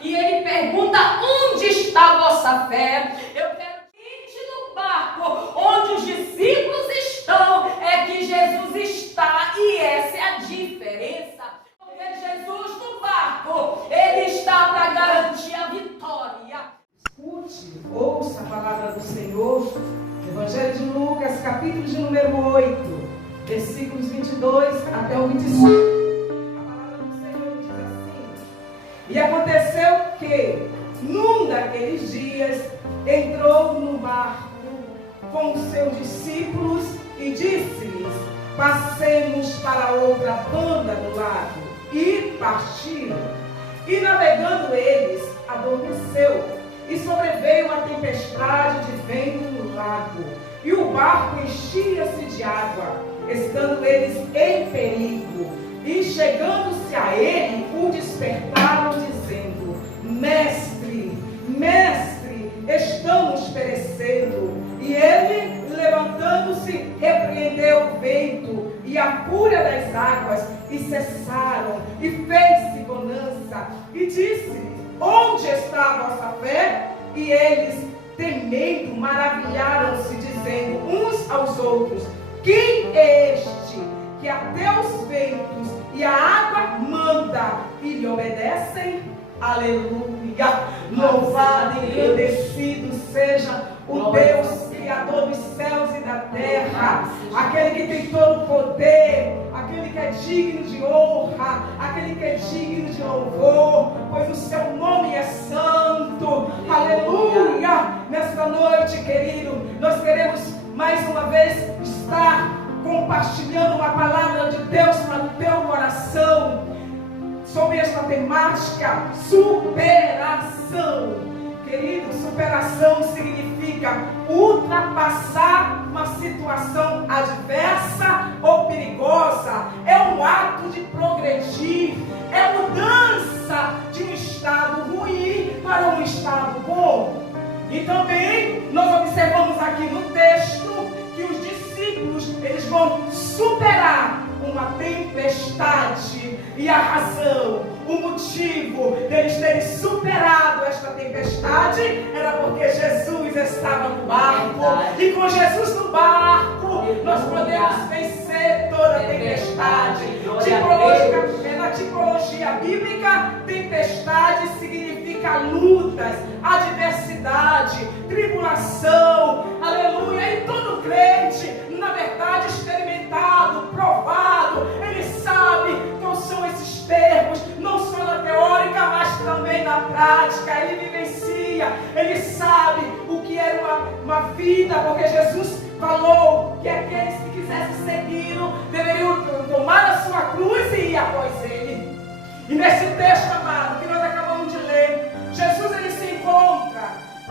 e ele pergunta: onde está a vossa fé? Eu quero ir no barco onde os discípulos estão, é que Jesus está, e essa é a diferença. Porque Jesus no barco, ele está para garantir a vitória. Escute, ouça a palavra do Senhor, Evangelho de Lucas, capítulo de número 8, versículos 22 até o 25. A palavra do Senhor diz assim: e aconteceu que, num daqueles dias, entrou no barco com os seus discípulos e disse-lhes: passemos para outra banda do lago. E partiram. E navegando eles, adormeceu. E sobreveio uma tempestade de vento no lago, e o barco enchia-se de água, estando eles em perigo. E chegando-se a ele, o despertaram, dizendo: Mestre, Mestre, estamos perecendo. E ele, levantando-se, repreendeu o vento e a fúria das águas, e cessaram, e fez-se bonança. E disse-lhes: onde está a vossa fé? E eles, temendo, maravilharam-se, dizendo uns aos outros: quem é este que até os ventos e a água manda e lhe obedecem? Aleluia! Louvado e engrandecido seja o Deus Criador dos céus e da terra, aquele que tem todo o poder, aquele que é digno de honra, aquele que é digno de louvor, pois o seu nome é santo. Aleluia! Nesta noite, querido, nós queremos mais uma vez estar compartilhando uma palavra de Deus para o teu coração sobre esta temática: superação. Querido, superação significa ultrapassar uma situação adversa ou perigosa. É um ato de progredir, é mudança de um estado ruim para um estado bom. E também nós observamos aqui no texto que os discípulos, eles vão superar uma tempestade. E a razão, o motivo deles terem superado esta tempestade era porque Jesus estava no barco. E com Jesus no barco, nós podemos vencer toda a tempestade. Na tipologia bíblica, tempestade significa lutas, adversidade, tribulação. Aleluia! E todo crente, na verdade, experimentado, provado, ele sabe quais são esses termos, não só na teórica, mas também na prática. Ele vivencia, ele sabe o que é uma vida, porque Jesus falou que aqueles que quisessem segui-lo deveriam tomar a sua cruz e ir após ele. E nesse texto, amado, que nós acabamos de ler, Jesus, ele se encontra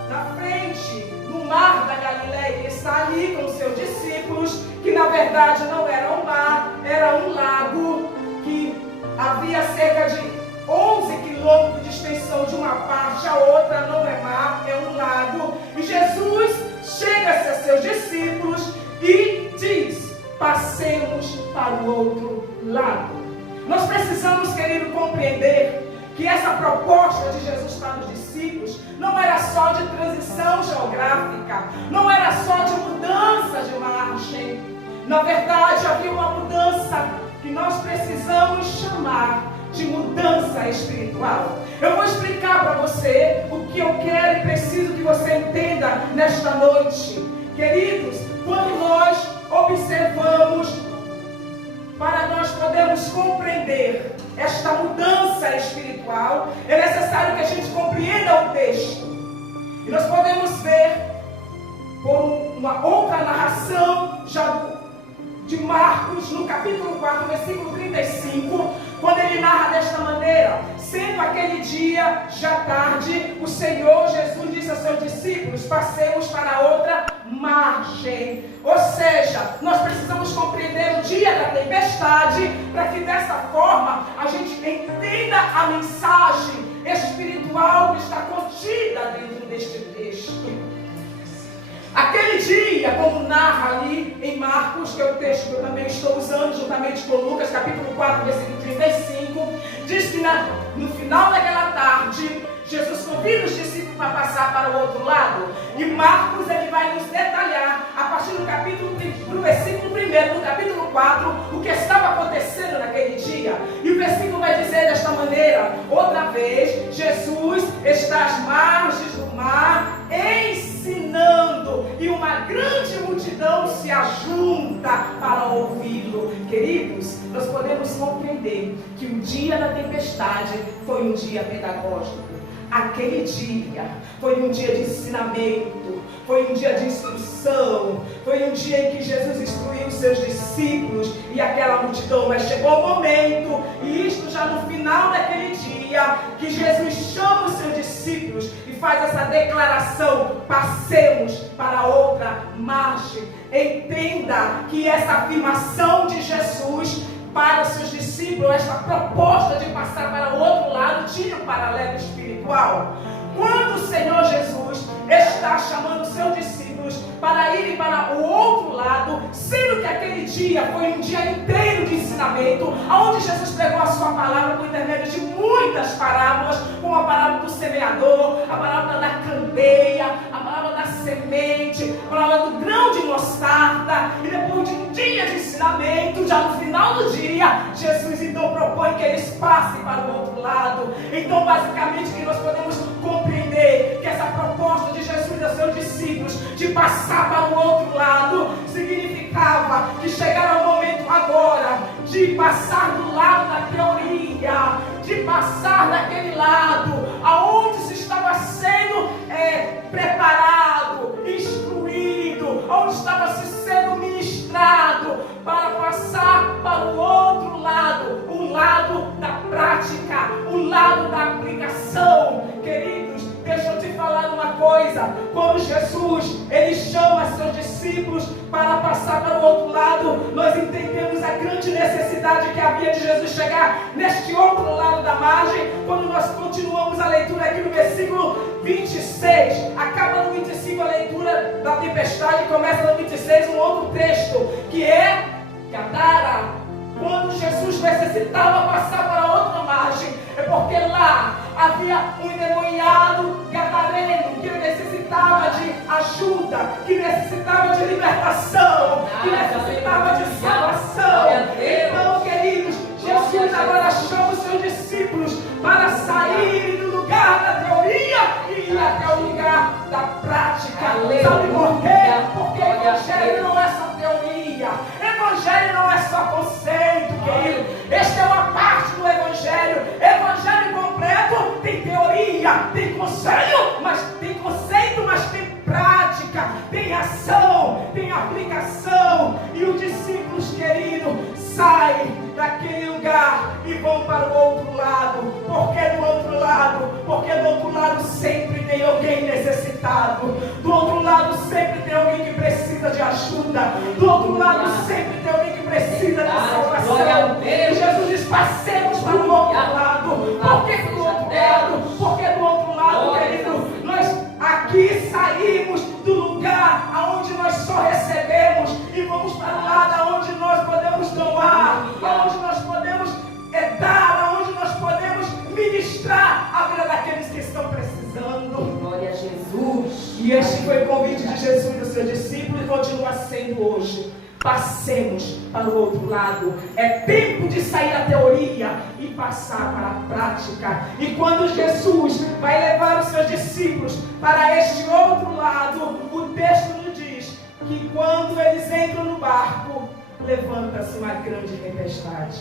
na frente do mar da Galileia. Ele está ali com os seus discípulos, que na verdade não era um mar, era um lago, que havia cerca de 11 quilômetros de extensão de uma parte a outra. Não é mar, é um lago. E Jesus chega-se a seus discípulos e diz: passemos para o outro lado. Nós precisamos, querido, compreender que essa proposta de Jesus para os discípulos não era só de transição geográfica, não era só de mudança de margem. Na verdade, havia uma mudança que nós precisamos chamar de mudança espiritual. Eu vou explicar para você o que eu quero e preciso que você entenda nesta noite. Queridos, quando nós observamos, para nós podermos compreender esta mudança espiritual, é necessário que a gente compreenda o texto. E nós podemos ver por uma outra narração já de Marcos, no capítulo 4, versículo 35, quando ele narra desta maneira: sendo aquele dia já tarde, o Senhor Jesus disse aos seus discípulos: passemos para outra margem. Ou seja, nós precisamos compreender o dia da tempestade, para que dessa forma a gente entenda a mensagem espiritual que está contida dentro deste texto. Aquele dia, como narra ali em Marcos, que é o texto que eu também estou usando juntamente com capítulo 4, versículo 35, diz que no final daquela tarde, convida os discípulos para passar para o outro lado. E Marcos ele vai nos detalhar, a partir do versículo 1 do capítulo 4, o que estava acontecendo naquele dia. E o versículo vai dizer desta maneira: outra vez, Jesus está às margens do mar, ensinando, e uma grande multidão se ajunta para ouvi-lo. Queridos, nós podemos compreender que o dia da tempestade foi um dia pedagógico. Aquele dia foi um dia de ensinamento, foi um dia de instrução, foi um dia em que Jesus instruiu os seus discípulos e aquela multidão. Mas chegou o momento, e isto já no final daquele dia, que Jesus chama os seus discípulos e faz essa declaração: passemos para outra margem. Entenda que essa afirmação de Jesus para seus discípulos, esta proposta de passar para o outro lado, tinha um paralelo espiritual. Quando o Senhor Jesus está chamando seus discípulos para irem para o outro lado, sendo que aquele dia foi um dia inteiro de ensinamento, onde Jesus pregou a sua palavra por intermédio de muitas parábolas, como a parábola do semeador, a parábola da candeia, a parábola da semente, a parábola do grão de mostarda. E depois de um dia de ensinamento, já no final do dia, Jesus então propõe que eles passem para o outro lado. Então, basicamente, que nós podemos compreender que essa proposta de Jesus aos seus discípulos de passar para o outro lado significava que chegara o momento agora de passar do lado da teoria, de passar daquele lado aonde se estava sendo preparado, instruído, onde estava se sendo ministrado, para passar para o outro lado, o lado da prática, o lado da aplicação. Queridos, deixa eu te falar uma coisa: quando Jesus ele chama seus discípulos para passar para o outro lado, nós entendemos a grande necessidade que havia de Jesus chegar neste outro lado da margem. Quando nós continuamos a leitura aqui no versículo 26, acaba no 25 a leitura da tempestade, começa no 26 um outro texto, que é Gadara. Quando Jesus necessitava passar para a outra margem, é porque lá havia um endemoniado gadareno que necessitava de ajuda, que necessitava de libertação, que necessitava de salvação. Então, queridos, Jesus agora chama os seus discípulos para saírem do lugar da teoria e ir até o lugar da prática. Sabe por quê? Porque o Evangelho não é só teoria, Evangelho não é só conceito, querido. Esta é uma parte do Evangelho. Evangelho completo tem teoria, tem conselho, mas tem conceito, mas tem prática, tem ação, tem aplicação. E os discípulos, querido, saem daquele lugar e vão para o outro lado. Por que do outro lado? Porque do outro lado sempre tem alguém necessitado. Do outro lado sempre tem alguém que precisa de ajuda. Do outro lado sempre tem alguém que precisa de salvação. E Jesus diz: passemos para o outro lado. Por que do outro lado? Porque do outro lado, querido, nós aqui saímos do lugar aonde nós só recebemos e vamos para o lado aonde nós podemos doar, aonde nós podemos dar, aonde nós podemos ministrar a vida daqueles que estão precisando. Glória a Jesus. E este foi o convite de Jesus e dos seus discípulos e continua sendo hoje. Passemos para o outro lado. É tempo de sair da teoria e passar para a prática. E quando Jesus vai levar os seus discípulos para este outro lado, o texto nos diz que quando eles entram no barco, levanta-se uma grande tempestade.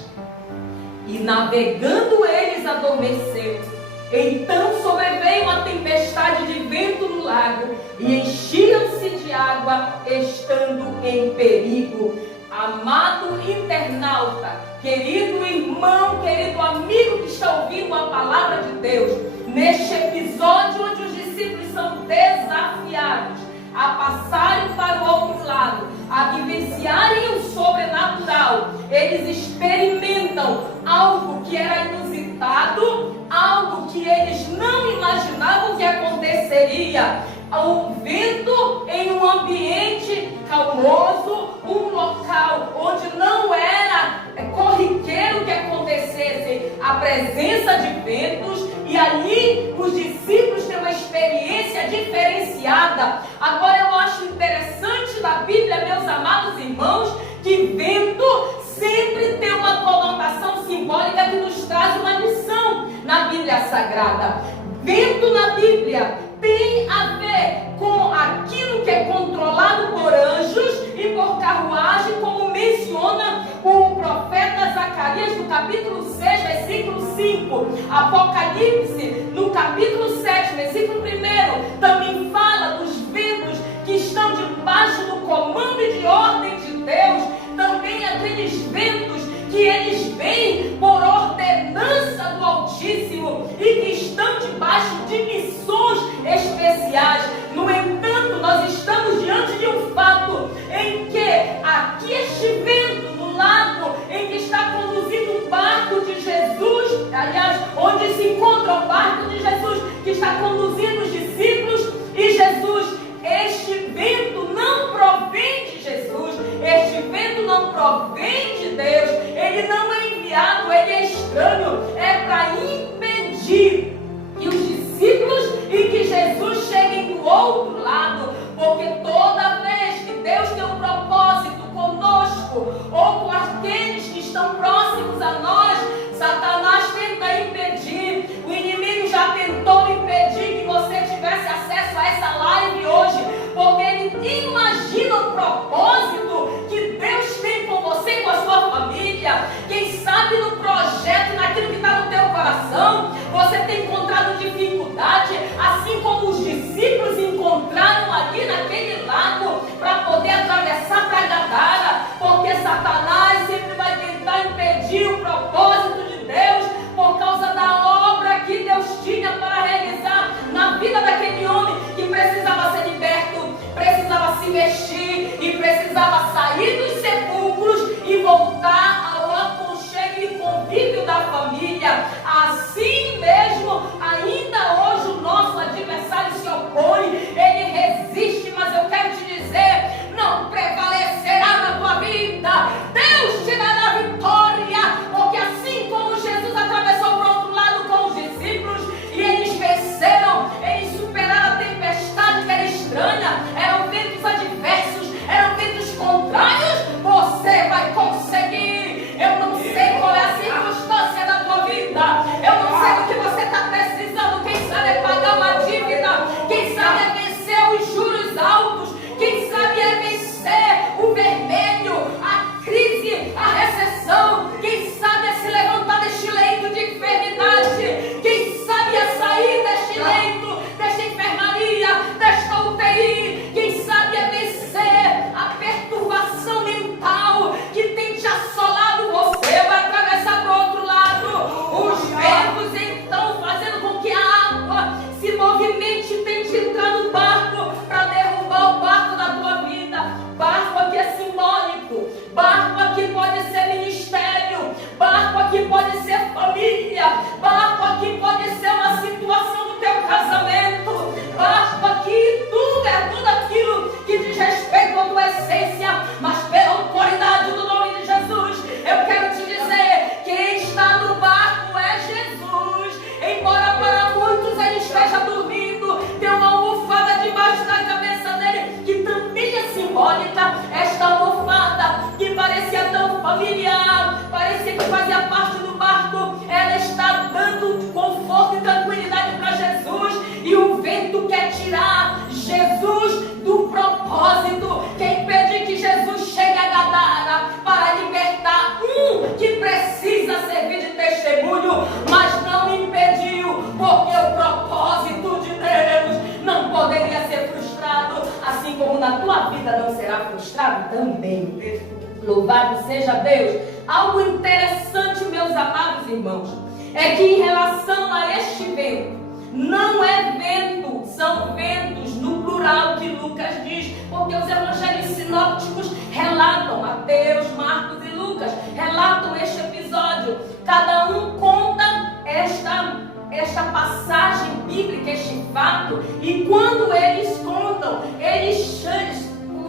E navegando eles adormeceram. Então sobreveio uma tempestade de vento no lago, e enchiam-se de água, estando em perigo. Amado internauta, querido irmão, querido amigo que está ouvindo a palavra de Deus, neste episódio onde os discípulos são desafiados a passarem para o outro lado, a vivenciarem o sobrenatural, eles experimentam algo que era inusitado, algo que eles não imaginavam que aconteceria. Um vento em um ambiente calmoso, um local onde não era corriqueiro que acontecesse a presença de ventos, e ali os discípulos têm uma experiência diferenciada. Agora eu acho interessante na Bíblia, meus amados irmãos, que vento sempre tem uma conotação simbólica que nos traz uma lição na Bíblia Sagrada. Vento na Bíblia tem a ver com aquilo que é controlado por anjos e por carruagem, como menciona o profeta Zacarias no capítulo 6, versículo 5. Apocalipse, no capítulo 7, versículo 1, também fala dos ventos que estão debaixo do comando e de ordem de Deus. Também aqueles ventos que eles vêm por ordenança do Altíssimo e que estão debaixo de missões especiais. No entanto, nós estamos diante de um fato em que aqui este vento do lado em que está conduzindo o barco de Jesus, aliás, onde se encontra o barco de Jesus que está conduzindo os discípulos e Jesus, este vento não provém de Jesus, este vento não provém de Deus, ele não é enviado, ele é estranho, é para impedir que os discípulos e que Jesus cheguem do outro lado, porque toda vez que Deus tem um propósito conosco ou com aqueles que estão próximos a nós, Satanás tenta impedir. O inimigo já tentou impedir que você tivesse acesso a essa live hoje, porque ele imagina o propósito que Deus tem com você e com a sua família. Quem sabe no projeto, naquilo que está no teu coração, você tem encontrado dificuldade, assim como os discípulos encontraram ali naquele lago para poder atravessar para Gadara, porque Satanás sempre vai tentar impedir o propósito de Deus por causa da obra que Deus tinha para realizar na vida daquele homem que precisava ser liberto, precisava se vestir e precisava sair dos sepulcros e voltar ao aconchego e convívio da família. Assim mesmo, ainda hoje o nosso adversário se opõe, ele resiste, mas eu quero te dizer, não prevalecerá na tua vida. Deus te dará vitória, porque assim como Jesus atravessou para o outro lado com os discípulos e eles venceram, eles superaram a tempestade que era estranha, eram ventos adversos, eram ventos contrários, você vai conseguir. Eu não sei qual é a circunstância da tua vida, eu não sei o que você está precisando. Quem sabe é pagar uma dívida, quem sabe é vencer os juros altos, quem sabe é vencer o vermelho, a crise, a recessão, quem sabe é se levantar deste leito de enfermidade, quem sabe é sair deste leito, desta enfermaria, desta UTI, quem sabe é vencer a perturbação mental que tem te assolado. Você vai atravessar para o outro lado, os ventos então fazendo com que a água se movimente e tente entrar no barco para derrubar o barco da tua vida. Barco aqui é simbólico, barco aqui pode ser ministério, barco aqui pode ser família, barco aqui pode ser uma situação do teu casamento, barco aqui tudo aquilo que diz respeito à tua essência, mas pela autoridade do nome de Jesus, eu quero te dizer, quem está no barco é Jesus. Embora para muitos ele esteja dormindo, tem uma almofada debaixo da cabeça dele, que também é simbólica. Esta almofada que parecia tão familiar, parecia que fazia parte do barco, ela está dando conforto e tranquilidade para Jesus, e o vento quer tirar Jesus do propósito, quer impedir que Jesus chegue a Gadara para libertar um que precisa servir de testemunho, mas não impediu, porque o propósito de Deus não poderia ser frustrado, assim como na tua vida não será frustrado também. Louvado seja Deus. Algo interessante, meus amados irmãos, é que em relação a este vento, não é vento, são ventos no plural que Lucas diz, porque os evangelhos sinópticos relatam, Mateus, Marcos e Lucas relatam este episódio. Cada um conta esta passagem bíblica, este fato, e quando eles contam, eles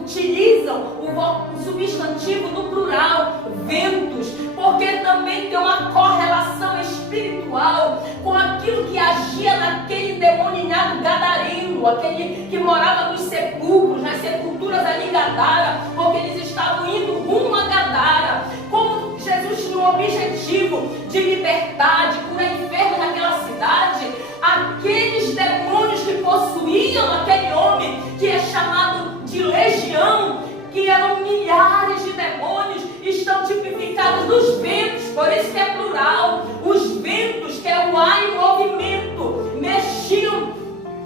utilizam o substantivo no plural, ventos, porque também tem uma correlação espiritual com aquilo que agia naquele demoninhado gadareno. indo, aquele que morava nos sepulcros, nas sepulturas ali em Gadara, porque eles estavam indo rumo a Gadara. Como Jesus tinha o objetivo de libertar, de curar enfermos naquela cidade, aqueles demônios que possuíam aquele homem, que é chamado de legião, que eram milhares de demônios, estão tipificados nos ventos, por isso que é plural. Os ventos, que é o ar em movimento, mexiam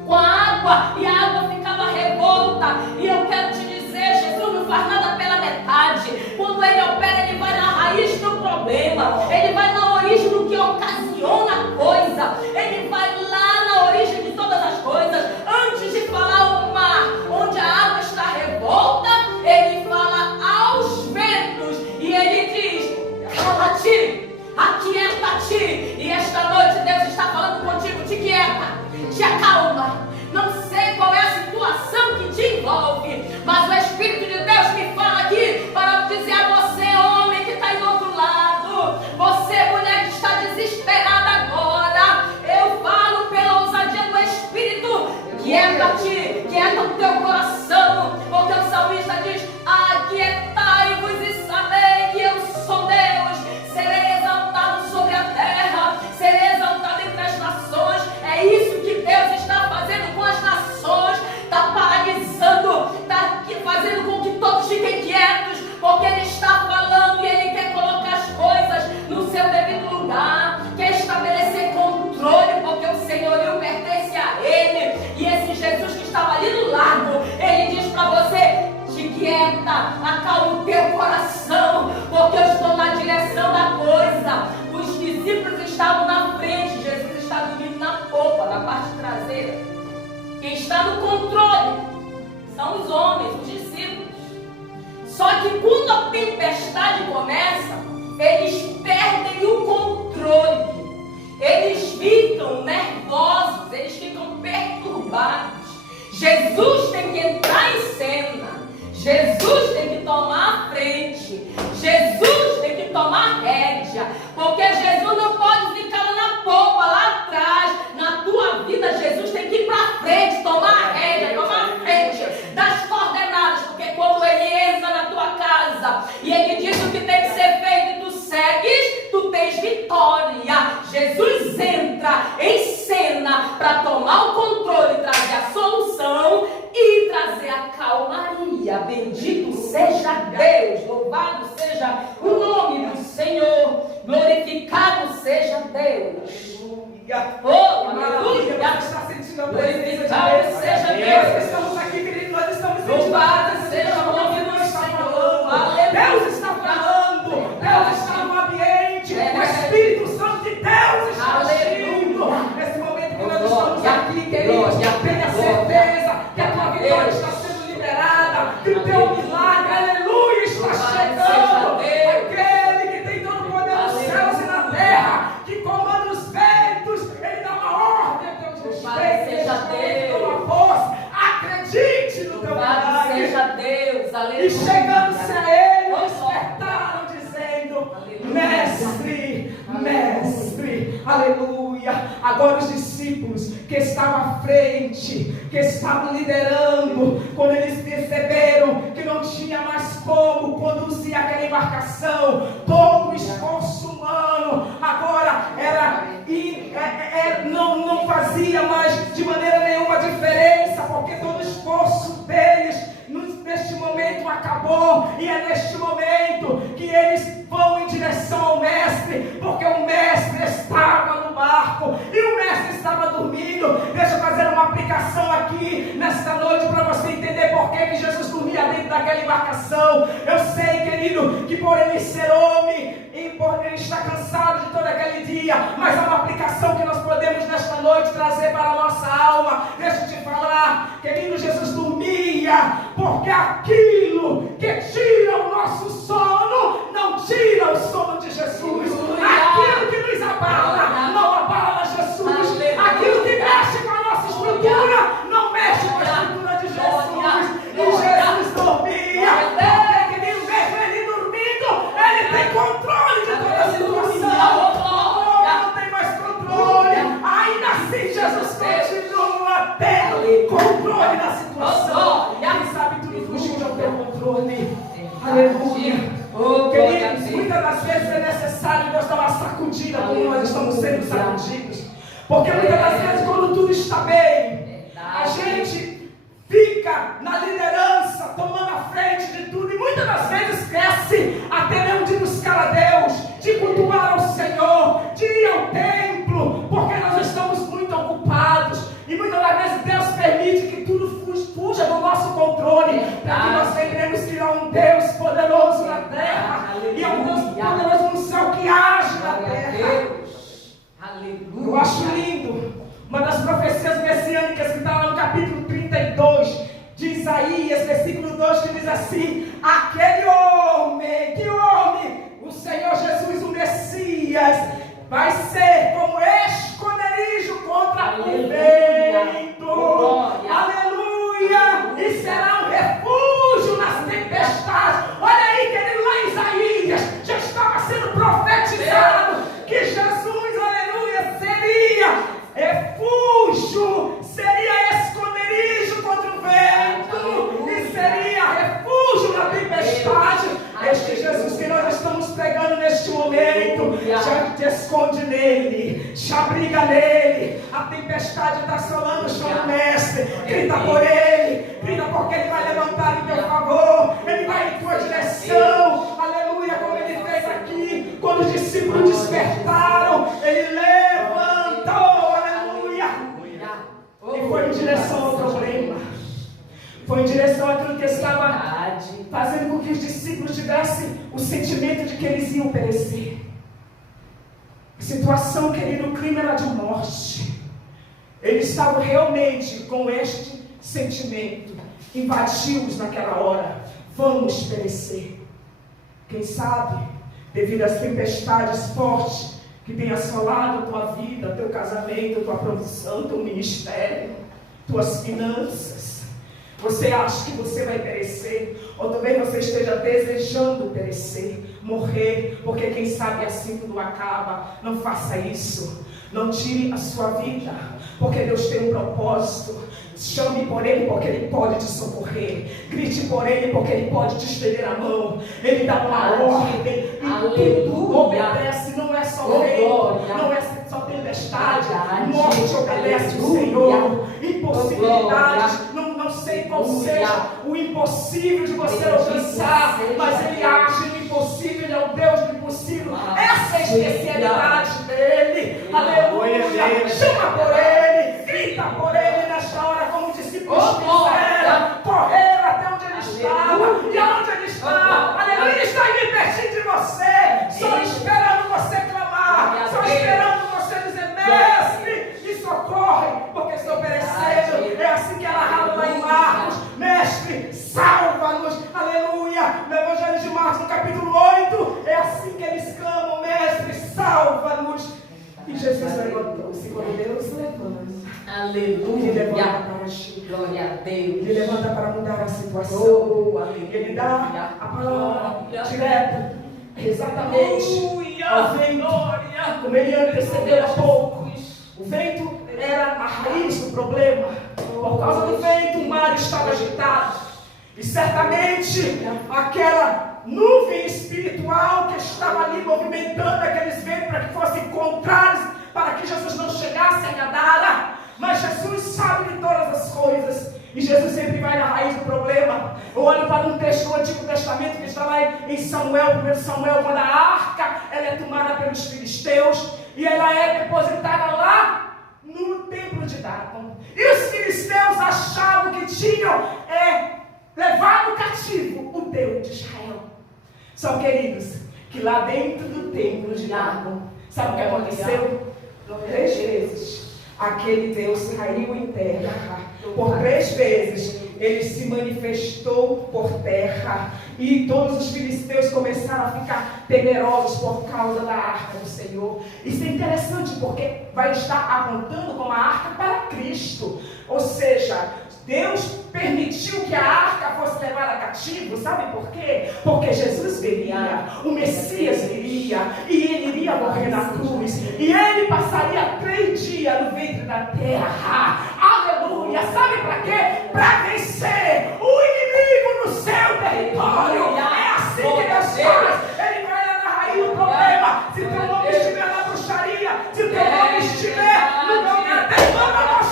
com a água e a água ficava revolta. E eu quero te dizer, Jesus não faz nada pela metade. Quando ele opera, ele vai na raiz do problema, ele vai na origem do que ocasiona a coisa, ele vai lá na origem de todas as coisas. Antes de falar o mar, onde a água está revolta, ele fala aos ventos e ele diz: cala-te, aquieta-te. E esta noite Deus está falando contigo: te quieta, te acalma. Não sei qual é a situação que te envolve, mas o Espírito de Deus me fala aqui para dizer a você, homem que está aí do outro lado, você, mulher que está desesperada agora, eu falo pela ousadia do Espírito: quieta-te, quieta o teu coração, porque o salmista diz: aquietai-vos e sabei que eu sou Deus, serei exaltado sobre a terra, serei exaltado entre as nações. É isso que Deus está fazendo com as nações, está paralisando, está fazendo com que todos fiquem quietos, porque Ele está falando e Ele quer colocar as coisas no seu devido lugar, quer estabelecer controle, porque o senhorio pertence a Ele. E esse Jesus que estava ali do lado, Ele diz para você: te quieta, acalma o teu coração, porque eu estou na direção da coisa. Os discípulos estavam na frente, Jesus está dormindo na popa, na parte traseira. Quem está no controle são os homens, os discípulos. Só que quando a tempestade começa, eles perdem o controle. Eles ficam nervosos, eles ficam perturbados. Jesus tem que entrar em cena. Jesus tem que tomar a frente. Jesus tem que tomar rédea. Porque Jesus não pode ficar lá na popa, lá atrás. Na tua vida, Jesus tem que ir para frente, tomar a rédea, tomar a frente das coordenadas. Porque quando Ele entra na tua casa e Ele diz o que tem que ser feito e tu segues, tu tens vitória. Jesus entra em cena para tomar o controle, trazer a solução e trazer a calmaria. Bendito seja Deus, louvado seja o nome do Senhor, glorificado seja Deus. Oh, aleluia! Você está sentindo a presença de Glorificado Deus? seja Nós Deus. estamos aqui, querido, nós estamos sentindo Louvado a presença de seja Deus. o nome do Deus está Senhor. falando. Deus está falando. Deus está no ambiente. O Espírito Santo de Deus está agindo. Nesse momento que nós estamos aqui, queridos, tenha certeza que a tua vitória está sendo liberada, que o teu milagre, aleluia, está chegando. Aquele que tem todo o poder nos céus e na terra, que comanda os ventos, Ele dá uma ordem a teu respeito, seja Deus. uma força. Acredite no teu Louvado milagre. seja Deus, aleluia. E chegando-se a Ele, Oh, despertaram dizendo: aleluia. Mestre, Mestre, aleluia. Agora os discípulos que estavam à frente, que estavam liderando, quando eles perceberam que não tinha mais como conduzir aquela embarcação, todo o esforço humano agora não fazia mais de maneira nenhuma diferença, porque todo o esforço deles neste momento acabou. E é neste momento que eles vão em direção ao Mestre, porque o Mestre estava no barco e o Mestre estava dormindo. Deixa eu fazer uma aplicação aqui nesta noite para você entender por que Jesus dormia dentro daquela embarcação. Eu sei, querido, que por ele ser homem e por ele estar cansado de todo aquele dia, mas é uma aplicação que nós podemos nesta noite trazer para a nossa alma. Deixa eu te falar, querido, Jesus dormia porque aquilo que tira o nosso sono não tira o sono de Jesus. Aquilo que nos abala não abala Jesus. Aquilo que mexe com a nossa estrutura não mexe com a estrutura de Jesus. E Jesus dormia porque, querido, mesmo ele dormindo, ele tem controle de toda a situação. Não tem mais controle. Ainda assim Jesus continua tendo controle. muitas das vezes, quando tudo está bem, a gente fica na liderança, tomando a frente de tudo, e muitas das vezes esquece até mesmo de buscar a Deus, de cultuar ao Senhor, de ir ao templo, porque nós estamos muito ocupados, e muitas das vezes Deus permite que tudo fuja do nosso controle, para que nós lembremos que há um Deus poderoso na terra, e há um Deus poderoso no céu que age na terra. Aleluia. Eu acho lindo uma das profecias messiânicas que está lá no capítulo 32 de Isaías, versículo 2, que diz assim: aquele homem, que homem? O Senhor Jesus, o Messias, vai ser como esconderijo contra o vento. Aleluia! E será um refúgio nas tempestades. Olha aí, querido, lá em Isaías já estava sendo profetizado que Jesus, aleluia, seria refúgio, seria esconderijo contra o vento, e seria refúgio na tempestade. Este Jesus que nós estamos pregando neste momento, já te esconde nele, já briga nele. A tempestade está assolando o chão, mestre. Grita por ele, grita porque ele vai levantar em teu favor, ele vai em tua direção. Aleluia, como ele fez aqui, quando os discípulos despertaram, ele levantou, aleluia, e foi em direção ao problema, foi em direção àquilo que estava fazendo com que os discípulos tivessem o sentimento de que eles iam perecer. A situação, querido, o clima era de morte. Eles estavam realmente com este sentimento, invadidos naquela hora. Vamos perecer. Quem sabe, devido às tempestades fortes que têm assolado a tua vida, teu casamento, tua profissão, teu ministério, tuas finanças, você acha que você vai perecer, ou também você esteja desejando perecer, morrer, porque quem sabe assim tudo acaba. Não faça isso, não tire a sua vida, porque Deus tem um propósito. Chame por Ele, porque Ele pode te socorrer. Grite por Ele, porque Ele pode te estender a mão. Ele dá uma ordem e tudo obedece. Não é só rei, não é só tempestade. Morte obedece o Senhor. Impossibilidades, não sei qual seja o impossível de você alcançar, mas Ele age no impossível. Ele é o Deus do impossível. Essa é a especialidade dele. Aleluia. Chama por Ele, grita por Ele nesta hora, como os discípulos fizeram. Correram até onde Ele estava. E aonde Ele está? Aleluia, Ele está aí pertinho de você, só esperando você clamar, só esperando você dizer: mestre, me socorre, porque estou perecendo. É assim que ela narrava lá em Marcos: mestre, salva-nos. Aleluia. No Evangelho de Marcos, no capítulo 8, é assim que eles clamam: mestre, salva-nos. E Jesus levantou-se. Quando Deus levanta, aleluia, Ele levanta para agir, glória a Deus, Ele levanta para mudar a situação, Ele dá a palavra direta, exatamente ao vento, como Ele antecedeu há pouco. O vento era a raiz do problema. Por causa do vento, o mar estava agitado, e certamente aquela nuvem espiritual que estava ali movimentando aqueles ventos para que fossem contrários, para que Jesus não chegasse a Gadara. Mas Jesus sabe de todas as coisas, e Jesus sempre vai na raiz do problema. Eu olho para um texto do Antigo Testamento que está lá em Samuel, 1 Samuel, quando a arca ela é tomada pelos filisteus, e ela é depositada lá no templo de Dagon. E os filisteus achavam que tinham levado cativo o Deus de Israel. Só, queridos, que lá dentro do templo de Dagon, sabe o que aconteceu? 3 vezes aquele Deus caiu em terra. Por 3 vezes ele se manifestou por terra, e todos os filisteus começaram a ficar temerosos por causa da arca do Senhor. Isso é interessante, porque vai estar apontando como a arca para Cristo. Ou seja, Deus permitiu que a arca fosse levada cativo. Sabe por quê? Porque Jesus viria, o Messias viria, e Ele iria morrer na cruz, e Ele passaria 3 dias no ventre da terra. Aleluia! Sabe para quê? Para vencer o inimigo no seu território. É assim que Deus faz. Ele vai lá na raiz do problema. Se teu nome estiver na bruxaria, se teu nome estiver no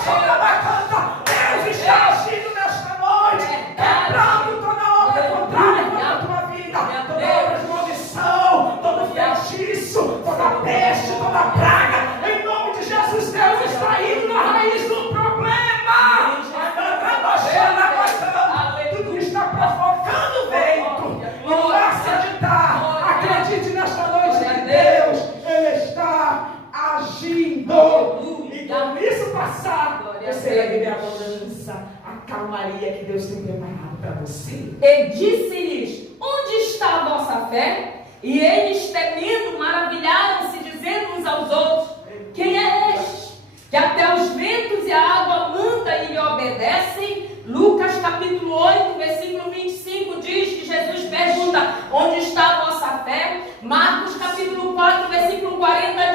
Deus está agindo nesta noite, quebrando toda obra contrária contra a tua vida, toda obra de maldição, todo feitiço, toda peste, toda praga. Em nome de Jesus, Deus está indo na raiz do problema. Tudo que está provocando vento, não vai acreditar. Acredite nesta noite que Deus, Ele está agindo. E com isso passar, você vai viver a bonança, a calmaria que Deus tem preparado para você. E disse-lhes: onde está a vossa fé? E eles, temendo, maravilharam-se, dizendo uns aos outros: quem é este, que até os ventos e a água manda e lhe obedecem? Lucas capítulo 8, versículo 25 diz que Jesus pergunta: onde está a vossa fé? Marcos capítulo 4, versículo 40